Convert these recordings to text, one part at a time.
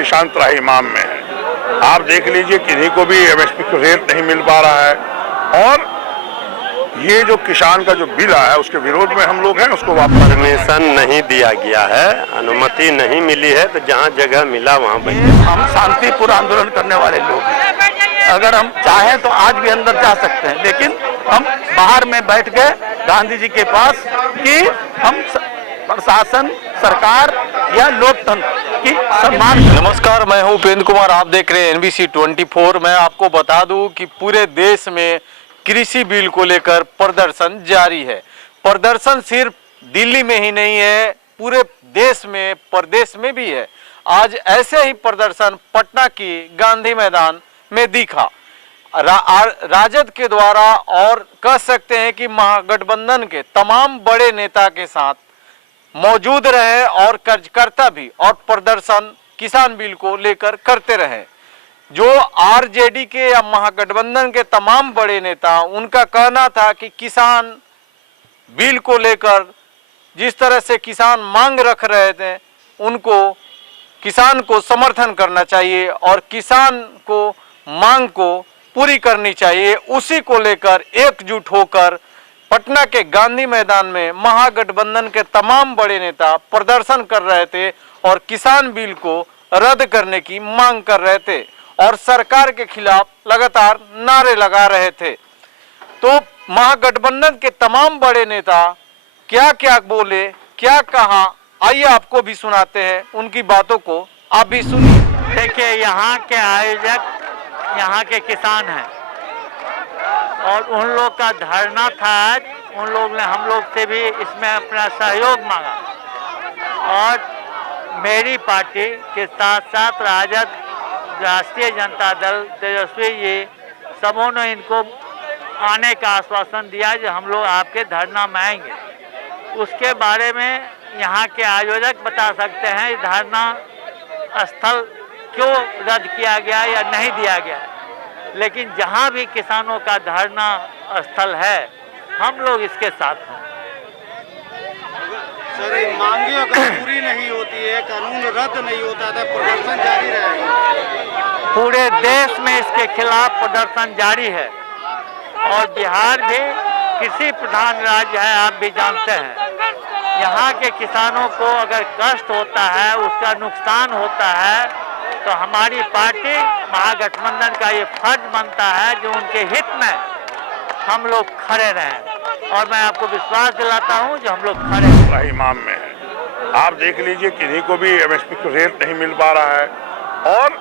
किसान त्राहिमाम में है। आप देख लीजिए किन्हीं को भी एमएसपी रेट नहीं मिल पा रहा है और ये जो किसान का जो बिल आया है उसके विरोध में हम लोग हैं, उसको वापस परमिशन नहीं दिया गया है, अनुमति नहीं मिली है, तो जहाँ जगह मिला वहाँ बैठे। हम शांतिपूर्ण आंदोलन करने वाले लोग हैं। अगर हम चाहें तो आज भी अंदर जा सकते हैं, लेकिन हम बाहर में बैठ गए गांधी जी के पास कि हम प्रशासन, सरकार या लोकतंत्र की सम्मान। नमस्कार, मैं हूं उपेंद्र कुमार, आप देख रहे हैं NBC 24। मैं आपको बता दूं कि पूरे देश में कृषि बिल को लेकर प्रदर्शन जारी है। प्रदर्शन सिर्फ दिल्ली में ही नहीं है, पूरे देश में, प्रदेश में भी है। आज ऐसे ही प्रदर्शन पटना की गांधी मैदान में दिखा। राजद के द्वारा और कह सकते हैं कि महागठबंधन के तमाम बड़े नेता के साथ मौजूद रहे और कार्यकर्ता भी, और प्रदर्शन किसान बिल को लेकर करते रहे। जो आरजेडी के या महागठबंधन के तमाम बड़े नेता, उनका कहना था कि किसान बिल को लेकर जिस तरह से किसान मांग रख रहे थे, उनको किसान को समर्थन करना चाहिए और किसान को मांग को पूरी करनी चाहिए। उसी को लेकर एकजुट होकर पटना के गांधी मैदान में महागठबंधन के तमाम बड़े नेता प्रदर्शन कर रहे थे और किसान बिल को रद्द करने की मांग कर रहे थे और सरकार के खिलाफ लगातार नारे लगा रहे थे। तो महागठबंधन के तमाम बड़े नेता क्या क्या बोले, क्या कहा, आइए आपको भी सुनाते हैं उनकी बातों को, आप भी सुनिए। देखिए, यहाँ के आयोजक यहाँ के किसान हैं और उन लोग का धरना था आज। उन लोग ने हम लोग से भी इसमें अपना सहयोग मांगा और मेरी पार्टी के साथ साथ राजद, राष्ट्रीय जनता दल, तेजस्वी जी सबों ने इनको आने का आश्वासन दिया कि हम लोग आपके धरना में आएंगे। उसके बारे में यहाँ के आयोजक बता सकते हैं धरना स्थल क्यों रद्द किया गया या नहीं दिया गया, लेकिन जहाँ भी किसानों का धरना स्थल है हम लोग इसके साथ हैं। सर, मांगे अगर पूरी नहीं होती है, कानून रद्द नहीं होता था, प्रदर्शन जारी रहेगा। पूरे देश में इसके खिलाफ प्रदर्शन जारी है और बिहार भी कृषि प्रधान राज्य है, आप भी जानते हैं। यहाँ के किसानों को अगर कष्ट होता है, उसका नुकसान होता है, तो हमारी पार्टी महागठबंधन का ये फर्ज बनता है जो उनके हित में हम लोग खड़े रहें और मैं आपको विश्वास दिलाता हूँ जो हम लोग खड़े हैं। इमाम में है। आप देख लीजिए किन्हीं को भी एमएसपी रेट नहीं मिल पा रहा है और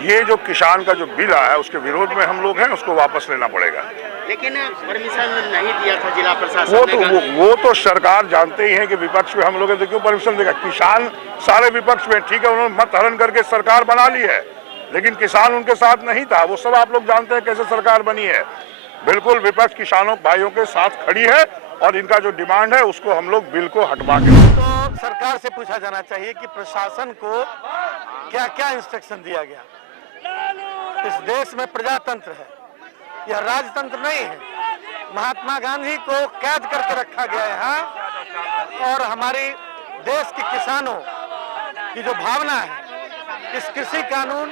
ये जो किसान का जो बिल आया है उसके विरोध में हम लोग हैं, उसको वापस लेना पड़ेगा। लेकिन परमिशन नहीं दिया था जिला प्रशासन वो तो सरकार जानते ही है कि विपक्ष में हम लोग हैं तो क्यों परमिशन देगा। किसान सारे विपक्ष में, ठीक है, उन्होंने मत हरण करके सरकार बना ली है, लेकिन किसान उनके साथ नहीं था। वो सब आप लोग जानते हैं कैसे सरकार बनी है। बिल्कुल विपक्ष किसानों भाइयों के साथ खड़ी है और इनका जो डिमांड है उसको हम लोग बिल को हटवा के। तो सरकार से पूछा जाना चाहिए कि प्रशासन को क्या क्या इंस्ट्रक्शन दिया गया। इस देश में प्रजातंत्र है, यह राजतंत्र नहीं है। महात्मा गांधी को कैद करके रखा गया है यहाँ, और हमारी देश के किसानों की जो भावना है इस कृषि कानून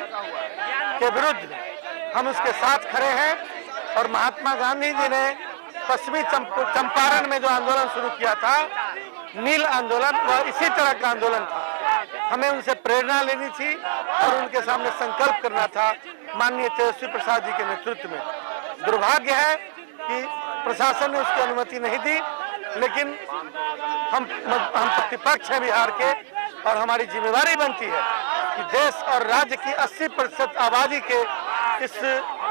के विरुद्ध हम उसके साथ खड़े हैं। और महात्मा गांधी जी ने पश्चिमी चंपारण में जो आंदोलन शुरू किया था, नील आंदोलन, वह इसी तरह का आंदोलन था। हमें उनसे प्रेरणा लेनी थी और उनके सामने संकल्प करना था माननीय तेजस्वी प्रसाद जी के नेतृत्व में। दुर्भाग्य है कि प्रशासन ने उसकी अनुमति नहीं दी, लेकिन हम प्रतिपक्ष हैं बिहार के और हमारी जिम्मेदारी बनती है कि देश और राज्य की 80% आबादी के इस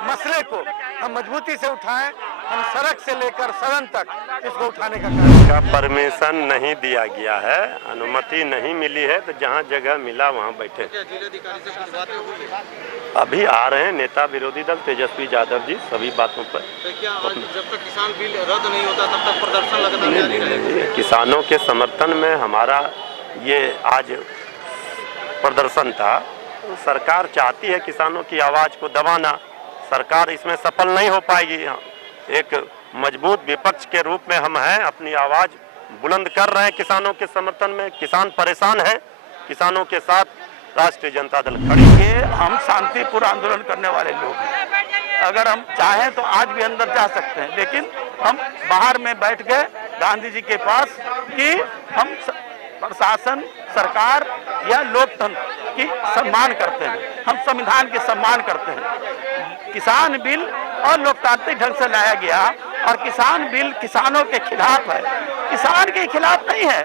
मसले को हम मजबूती से उठाएं। हम सड़क से लेकर सदन तक इसको उठाने का कार्य। परमिशन नहीं दिया गया है, अनुमति नहीं मिली है, तो जहाँ जगह मिला वहाँ बैठे। जिलाधिकारी से कुछ बातें हुई? अभी आ रहे हैं नेता विरोधी दल तेजस्वी यादव जी सभी बातों पर। तो क्या जब तक किसान बिल रद्द नहीं होता तब तक प्रदर्शन लगातार जारी रहेगा? किसानों के समर्थन में हमारा ये आज प्रदर्शन था। सरकार चाहती है किसानों की आवाज़ को दबाना, सरकार इसमें सफल नहीं हो पाएगी। एक मजबूत विपक्ष के रूप में हम हैं, अपनी आवाज़ बुलंद कर रहे हैं किसानों के समर्थन में। किसान परेशान है, किसानों के साथ राष्ट्रीय जनता दल खड़ी है। ये हम शांतिपूर्ण आंदोलन करने वाले लोग हैं। अगर हम चाहें तो आज भी अंदर जा सकते हैं, लेकिन हम बाहर में बैठ गए गांधी जी के पास कि हम प्रशासन, सरकार या लोकतंत्र की सम्मान करते हैं, हम संविधान के सम्मान करते हैं। किसान बिल और लोकतांत्रिक ढंग से लाया गया और किसान बिल किसानों के खिलाफ है, किसान के खिलाफ नहीं है,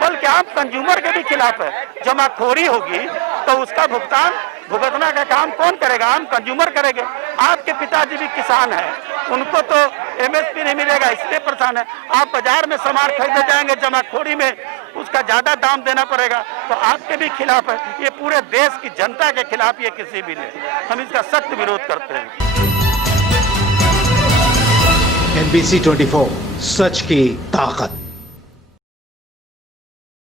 बल्कि आप कंज्यूमर के भी खिलाफ है। जमाखोरी होगी तो उसका भुगतना का काम कौन करेगा? हम कंज्यूमर करेंगे। आपके पिताजी भी किसान हैं, उनको तो एमएसपी नहीं मिलेगा इसलिए परेशान है। आप बाजार में सामान खरीदने जाएंगे, जमाखोरी में उसका ज्यादा दाम देना पड़ेगा, तो आपके भी खिलाफ है। ये पूरे देश की जनता के खिलाफ ये किसी बिल है, हम इसका सख्त विरोध करते हैं। NBC 24 सच की ताकत।